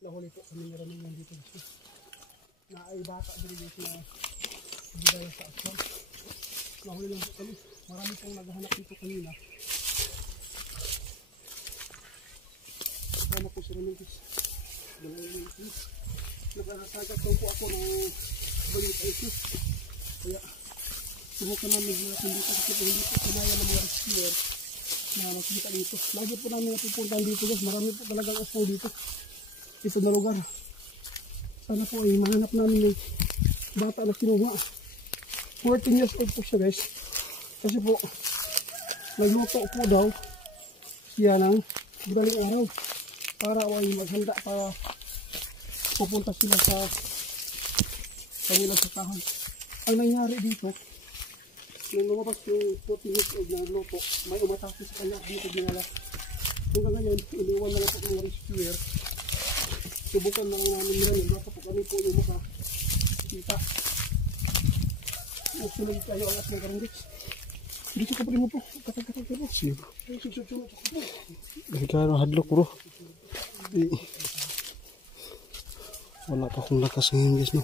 Nahuli po kami naramin yan dito. Na ay bata dito na bigaya sa aswan. Nahuli lang po kami. Marami pong naghahanap dito kanina. Sama po si Ramintis. Nagkakasagad po ako ng balik IQ. Kaya subukan namin natin dito kasi po hindi po kumaya ng mga rescuer na makikita dito. Lagi po namin napupuntahan dito guys. Marami po talagang aswang dito. Dito na lugar. Sana po ay mahanap namin yung bata na kinuha. 14 years old po siya guys. Kasi po nagluto po daw siya ng madaling araw para ay maghanda para pupunta sila sa kanilang sakahan. Ang nangyari dito, nung lumabas yung 14 years old na nagluto, may umatake sa kanya dito dinala. Hanggang ngayon, iniwan na lang po ng rescuer. Subukan na lang namin nila yung baka po kami po yung makakita. Sunod kayo ang ating karunggit. Dito ka pa rin mo po. Katag-katag ka po. Sige bro. Sunod ka po. Gagano hadlok bro. Wala pa akong lakas ngayon guys no.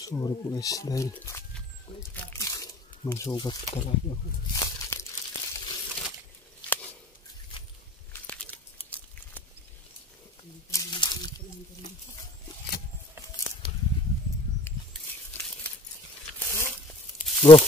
Sorry po guys dahil may sugat talaga. Bro.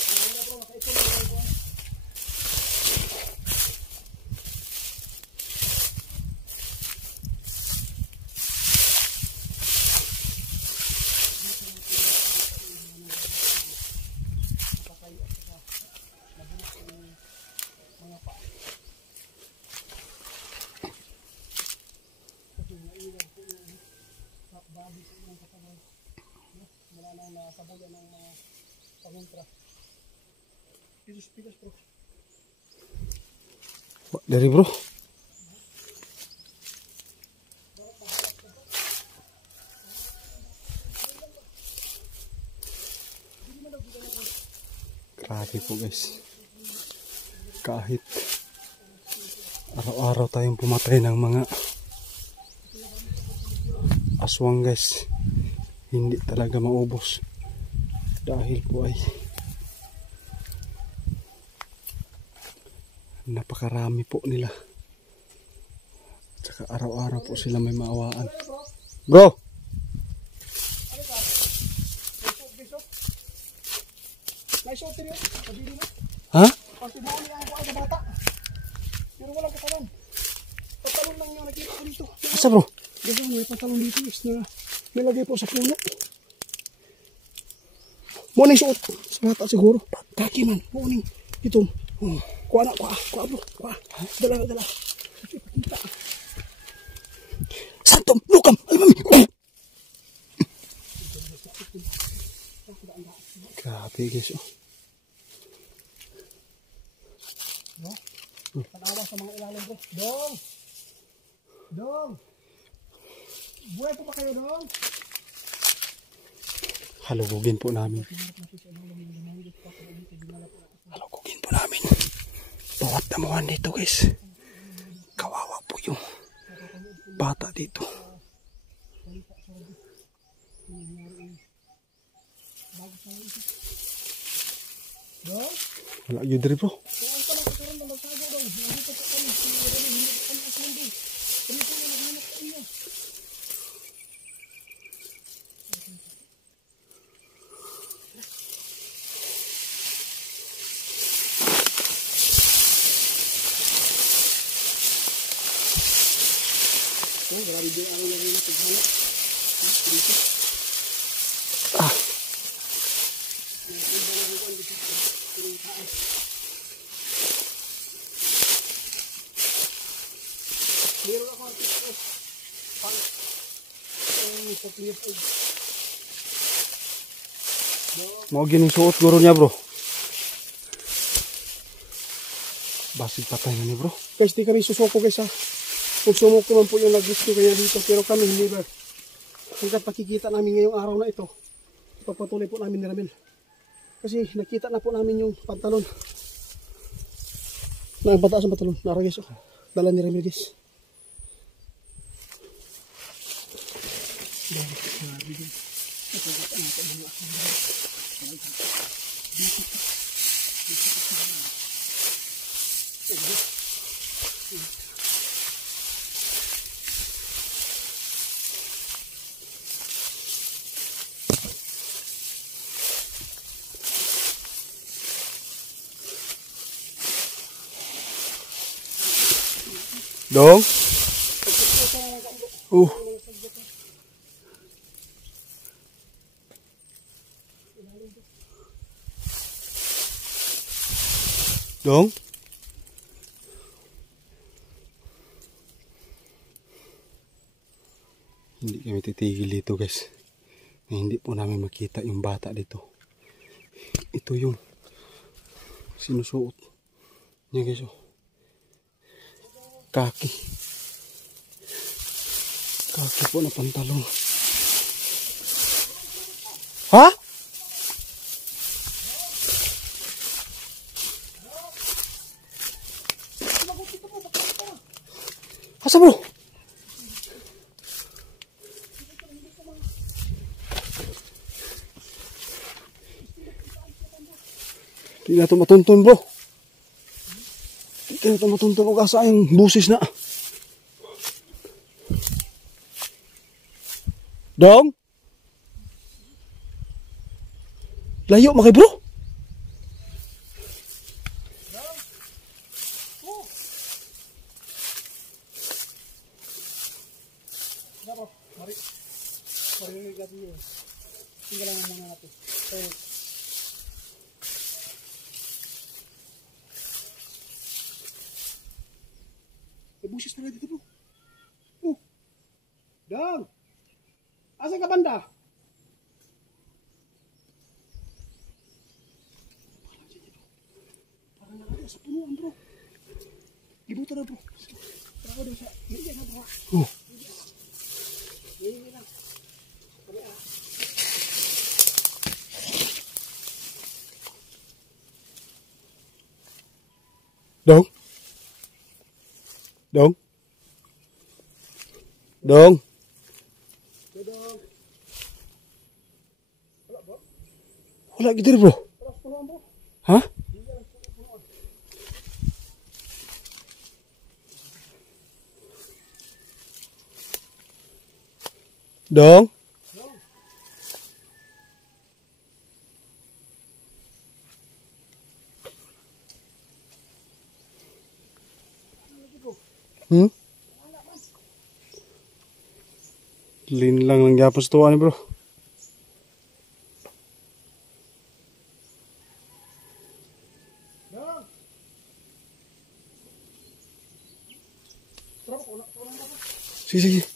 Dari bro. Grabe po guys. Kahit araw-araw tayong pumatay ng mga aswang guys, hindi talaga maubos. Dahil po ay napakarami po nila. At saka araw-araw po sila may maawaan. Bro! Ha? Pero walang katawan. Patalon lang yung nakita ko dito. Asa bro? Kasi may patalon dito is na nilagay po sa puno. Morning suot. Sa mata siguro. Kaki man. Morning. Ito. Kuha na. Kuha bro. Kuha. Dala. Pakita. Santom. Lukam. Ay mami. Grabe guys. Pag-awa sa mga ilalim bro. Dong. Buhay po ba kayo dong? Halugugin po namin. Halugugin po namin. Bawat damuhan dito guys. Kawawa po yung bata dito. Wala yun diri bro. Grabe din ang yung naghahanap. Dito. Meron ako ang tikas. Sa PFA. Mau gining suot guru niya bro. Basig patay na ni bro. Guys, di kami susuko guys ha. Kung sumuko man po yung nag-rescue kaya dito, pero kami hindi ba. Hanggat pakikita namin ngayong araw na ito, ipapatuloy po namin ni Ramil. Kasi nakita na po namin yung pantalon. Nakapataas ang patalon. Nara guys. Oh. Dala ni Remy guys. Dong. Dong. Hindi kami titigil dito guys. Hindi po namin makita yung bata dito. Ito yung sinusuot niya guys. Oh. Kaki po na pantalon. Ha? Asa bro? Di na ito matuntun bro. Di na ito matuntun o asa yung busis na. Dong? Layo makay bro? Marinig natin yun. Tinggal lang muna natin. Busis na dito bro. Dong! Asa ka banda? Parang nakakita sa punuan bro. Gibuta na bro. Tara ko doon sa hindi na bro. Hindi na. Dong. Dong. Dong. Wala gitu bro. Hah? Dong. Linlang lang gyapon sa tuwa ni bro. Sige, sige.